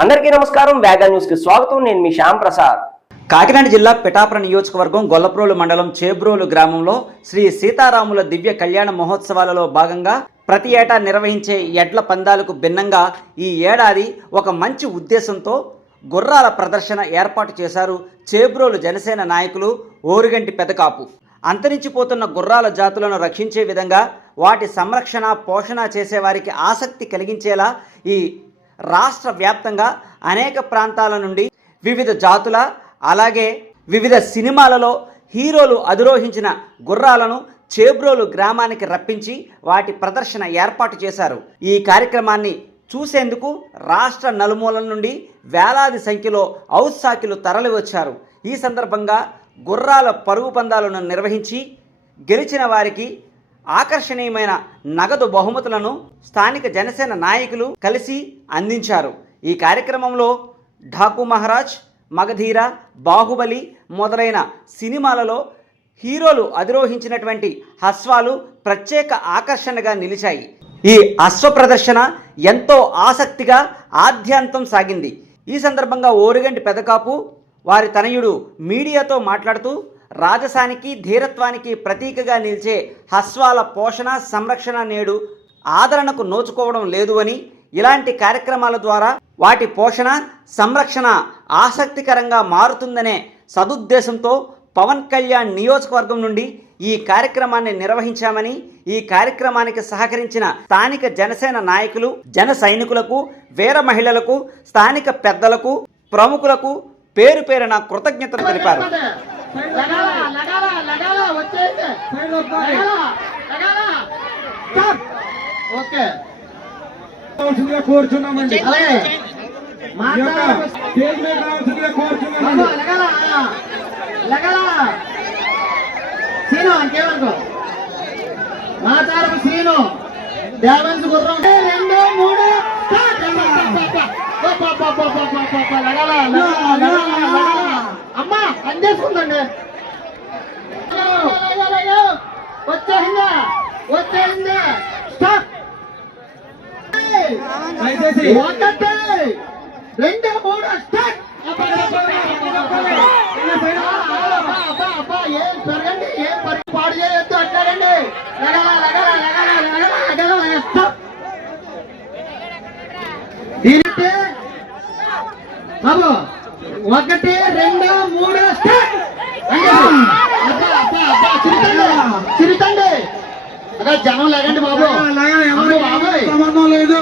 అందరికీ నమస్కారం. వేగా న్యూస్ కి స్వాగతం. నేను మీ శ్యామ్ ప్రసాద్. కాకినాడ జిల్లా పిఠాపురం నియోజకవర్గం గొల్లప్రోలు మండలం చేబ్రోలు గ్రామంలో శ్రీ సీతారాముల దివ్య కళ్యాణ మహోత్సవాలలో భాగంగా ప్రతి ఏటా నిర్వహించే ఎడ్ల పందాలకు భిన్నంగా ఈ ఏడాది ఒక మంచి ఉద్దేశంతో గుర్రాల ప్రదర్శన ఏర్పాటు చేశారు చేబ్రోలు జనసేన నాయకులు ఓరుగంటి పెదకాపు. అంతరించిపోతున్న గుర్రాల జాతులను రక్షించే విధంగా వాటి సంరక్షణ పోషణ చేసేవారికి ఆసక్తి కలిగించేలా ఈ రాష్ట్ర వ్యాప్తంగా అనేక ప్రాంతాల నుండి వివిధ జాతుల అలాగే వివిధ సినిమాలలో హీరోలు అధిరోహించిన గుర్రాలను చేబ్రోలు గ్రామానికి రప్పించి వాటి ప్రదర్శన ఏర్పాటు చేశారు. ఈ కార్యక్రమాన్ని చూసేందుకు రాష్ట్ర నలుమూలల నుండి వేలాది సంఖ్యలో ఔత్సాహికులు తరలివచ్చారు. ఈ సందర్భంగా గుర్రాల పరుగు పందాలను నిర్వహించి గెలిచిన వారికి ఆకర్షణీయమైన నగదు బహుమతులను స్థానిక జనసేన నాయకులు కలిసి అందించారు. ఈ కార్యక్రమంలో ఢాకు మహారాజ్, మగధీర, బాహుబలి మొదలైన సినిమాలలో హీరోలు అధిరోహించినటువంటి అశ్వాలు ప్రత్యేక ఆకర్షణగా నిలిచాయి. ఈ అశ్వ ప్రదర్శన ఎంతో ఆసక్తిగా ఆద్యాంతం సాగింది. ఈ సందర్భంగా ఓరుగంటి పెదకాపు వారి తనయుడు మీడియాతో మాట్లాడుతూ రాజసానికి ధీరత్వానికి ప్రతీకగా నిలిచే అశ్వాల పోషణ సంరక్షణ నేడు ఆదరణకు నోచుకోవడం లేదు అని, ఇలాంటి కార్యక్రమాల ద్వారా వాటి పోషణ సంరక్షణ ఆసక్తికరంగా మారుతుందనే సదుద్దేశంతో పవన్ కళ్యాణ్ నియోజకవర్గం నుండి ఈ కార్యక్రమాన్ని నిర్వహించామని, ఈ కార్యక్రమానికి సహకరించిన స్థానిక జనసేన నాయకులు, జన సైనికులకు, వీర మహిళలకు, స్థానిక పెద్దలకు, ప్రముఖులకు పేరు పేరున కృతజ్ఞతలు తెలిపారు. కోరుచున్నామండి శ్రీను అంకేమనుకో మాతారు శ్రీను దేవన్స్ గుర్రం 2 3 అమ్మా అందేసుకుందండి. వచ్చేసిందా వచ్చేసిందా స్టాప్. 1 2 3 స్టార్ట్. ఏం పెరగండి, ఏం పాడు చేయొద్దు అట్లాడండి. దీనికి బాబు 1 2 3 స్టార్ట్. చిరుతండి అదే జనం లేకండి బాబు, సంబంధం లేదు.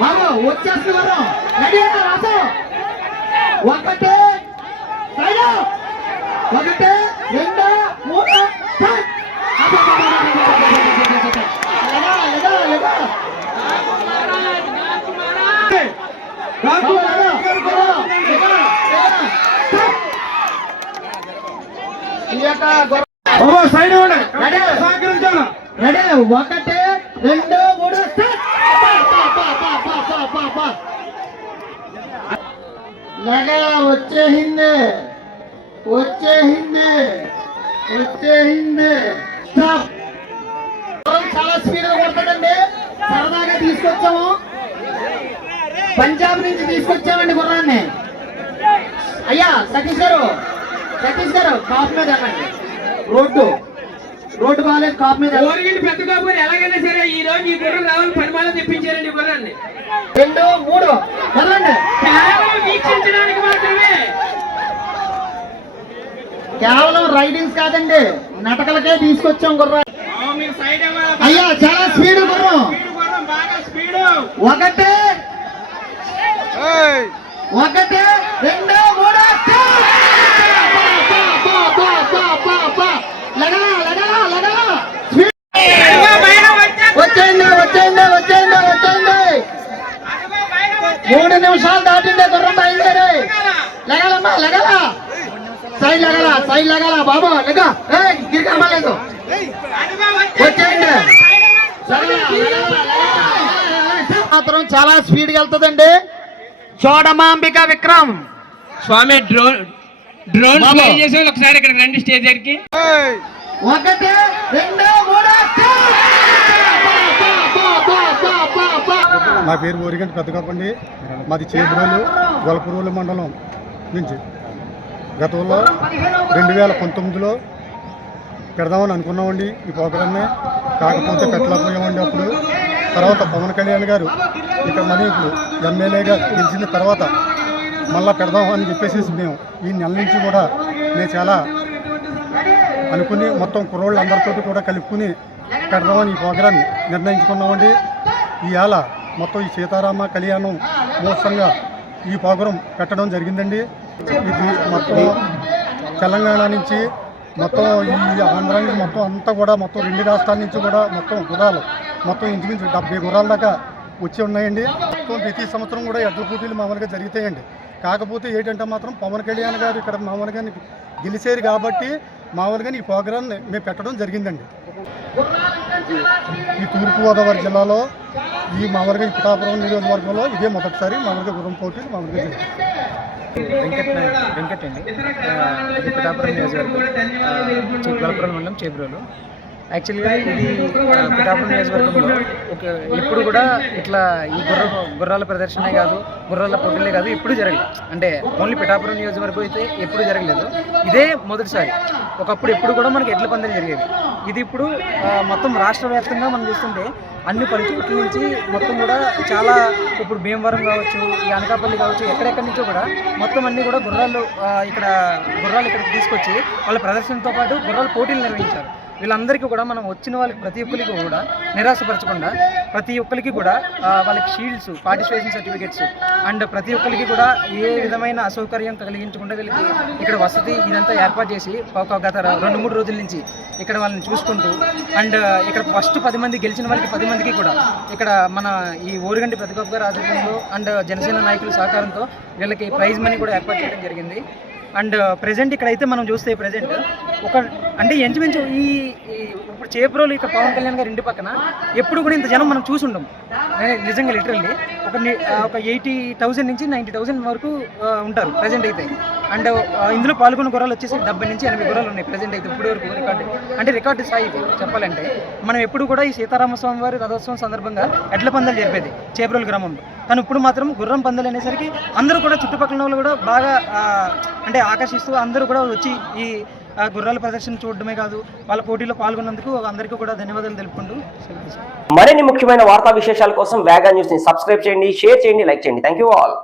బాబు వచ్చేస్తున్నారు. రెడీ రాసు 1 2 3 స్టార్ట్. Ready 1 2 3 start. వచ్చేసింది వచ్చేసింది వచ్చేసింది. స్టాప్. చాలా స్పీడ్ గా కొడతాడండి. సరదాగా తీసుకొచ్చాము, పంజాబ్ నుంచి తీసుకొచ్చామండి గుర్రాన్ని. అయ్యా సతీష్ గారు కాపు మీద వెళ్ళండి. రోడ్డు బాగాలేదు, కాపు మీద. పెద్ద కాపు ఎలాగైనా సరే ఈ రోజు ఈ గుర్రం రావాలి, పరిమాణం తెప్పించారండి గుర్రాన్ని. 2 3 వెళ్ళండి. వీక్షించడానికి మాత్రమే, కేవలం రైడింగ్స్ కాదండి, నటకలకే తీసుకొచ్చాం గుర్రం. అయ్యా చాలా స్పీడ్ గుర్రం. బాగా స్పీడ్. 1 2 3 3 నిమిషాలు దాటిందే గుర్రం బయలుదేరి. లెగలమ్మా లెగల, సైడ్ లెగల బాబు లెగ. గిరికమ్మలేదు వచ్చేయండి. మాత్రం చాలా స్పీడ్ గా వెళ్తుందండి. చోడమాంబిక విక్రమ్ స్వామి డ్రోన్ ఫ్లై చేసే ఒకసారి ఇక్కడ రండి స్టేజ్ దగ్గరికి. 1 2 3 నా పేరు ఓరిగంటి పెద్దగొప్పండి. మాది చేబ్రోలు గొల్లప్రోలు మండలం నుంచి. గతంలో 2019లో పెడదామని అనుకున్నామండి ఈ ప్రోగ్రామ్ని. కాకపోతే పెట్టలేకపోయామండి అప్పుడు. తర్వాత పవన్ కళ్యాణ్ గారు ఇక్కడ మరి ఇప్పుడు ఎమ్మెల్యేగా గెలిచిన తర్వాత మళ్ళీ పెడదామని చెప్పేసి మేము ఈ నెల నుంచి కూడా మేము చాలా అనుకుని మొత్తం కుర్రోళ్ళు అందరితో కూడా కలుపుకుని పెడదామని ఈ ప్రోగ్రాం నిర్ణయించుకున్నామండి. ఇవాళ మొత్తం ఈ సీతారామ కళ్యాణం మహోత్సవంగా ఈ ప్రోగ్రాం పెట్టడం జరిగిందండి. ఇది మొత్తం తెలంగాణ నుంచి మొత్తం ఈ ఆంధ్ర నుంచి మొత్తం అంతా కూడా మొత్తం 2 రాష్ట్రాల నుంచి కూడా మొత్తం గుర్రాలు మొత్తం ఇంచుమించు 70 గుర్రాల దాకా వచ్చి ఉన్నాయండి. మొత్తం ప్రతి సంవత్సరం కూడా ఎడ్ల పోటీలు మామూలుగా జరుగుతాయండి. కాకపోతే ఏంటంటే మాత్రం పవన్ కళ్యాణ్ గారు ఇక్కడ మామూలుగా గెలిచారు కాబట్టి మామూలుగా ఈ ప్రోగ్రాన్ని మేము పెట్టడం జరిగిందండి. ఈ తూర్పుగోదావరి జిల్లాలో ఈ మామూలుగా ఈ పిఠాపురం నియోజకవర్గంలో ఇదే మొదటిసారి మామూలుగా గుర్రం పోటీలు మామూలుగా జరిగింది. వెంకట్ అండి. ఇది పిఠాపురం నియోజకవర్గం, గొల్లప్రోలు మండలం చేబ్రోలు. యాక్చువల్గా ఇది పిఠాపురం నియోజకవర్గంలో ఎప్పుడు కూడా ఇట్లా ఈ గుర్రాల ప్రదర్శనే కాదు, గుర్రాల పోటీలే కాదు, ఎప్పుడు జరగలేదు. అంటే ఓన్లీ పిఠాపురం నియోజకవర్గం అయితే ఎప్పుడు జరగలేదు. ఇదే మొదటిసారి. ఒకప్పుడు ఎప్పుడు కూడా మనకి ఎడ్ల పందెం జరిగేది. ఇది ఇప్పుడు మొత్తం రాష్ట్ర వ్యాప్తంగా మనం చూస్తుంటే అన్ని పల్లెటూర్ల నుంచి మొత్తం కూడా చాలా ఇప్పుడు భీమవరం కావచ్చు, ఈ అనకాపల్లి కావచ్చు, ఎక్కడెక్కడి నుంచో కూడా మొత్తం అన్నీ కూడా గుర్రాలు ఇక్కడికి తీసుకొచ్చి వాళ్ళ ప్రదర్శనతో పాటు గుర్రాల పోటీలు నిర్వహించారు. వీళ్ళందరికీ కూడా మనం వచ్చిన వాళ్ళకి ప్రతి ఒక్కరికి కూడా నిరాశపరచకుండా ప్రతి ఒక్కరికి కూడా వాళ్ళకి షీల్డ్స్, పార్టిసిపేషన్ సర్టిఫికేట్స్ అండ్ ప్రతి ఒక్కరికి కూడా ఏ విధమైన అసౌకర్యం కలిగించకుండా వీళ్ళకి ఇక్కడ వసతి ఇదంతా ఏర్పాటు చేసి గత 2-3 రోజుల నుంచి ఇక్కడ వాళ్ళని చూసుకుంటూ అండ్ ఇక్కడ ఫస్ట్ 10 మంది గెలిచిన వాళ్ళకి 10 మందికి కూడా ఇక్కడ మన ఈ ఓరిగంటి పెద్దగొప్ప గారి ఆధ్వర్యంలో అండ్ జనసేన నాయకుల సహకారంతో వీళ్ళకి ప్రైజ్ మనీ కూడా ఏర్పాటు చేయడం జరిగింది. అండ్ ప్రజెంట్ ఇక్కడైతే మనం చూస్తే ప్రజెంట్ అంటే ఇంచుమించు ఈ ఇప్పుడు చేబ్రోలు ఇక్కడ పవన్ కళ్యాణ్ గారి ఇంటి పక్కన ఎప్పుడు కూడా ఇంత జనం మనం చూసి ఉండం. నిజంగా లిటరల్లీ ఒక 80,000 నుంచి 90,000 వరకు ఉంటారు ప్రజెంట్ అయితే. అండ్ ఇందులో పాల్గొన్న గుర్రాలు వచ్చేసి 70 నుంచి 80 గుర్రాలు ఉన్నాయి ప్రజెంట్ అయితే ఇప్పటి వరకు రికార్డు స్థాయి చెప్పాలంటే. మనం ఎప్పుడు కూడా ఈ సీతారామస్వామి వారి రథోత్సవం సందర్భంగా ఎడ్ల పందాలు జరిపేది చేబ్రోలు గ్రామంలో. కానీ ఇప్పుడు మాత్రం గుర్రం పందాలు అనేసరికి అందరూ కూడా చుట్టుపక్కల వాళ్ళు కూడా బాగా అంటే ఆకర్షిస్తూ అందరూ కూడా వచ్చి ఈ గుర్రాల ప్రదర్శన చూడడమే కాదు వాళ్ళ పోటీలో పాల్గొన్నందుకు అందరికీ కూడా ధన్యవాదాలు తెలుపుకుంటూ మరిన్ని ముఖ్యమైన వార్తా విశేషాల కోసం వేగా న్యూస్ ని సబ్స్క్రైబ్ చేయండి, షేర్ చేయండి, లైక్ చేయండి. Thank you all.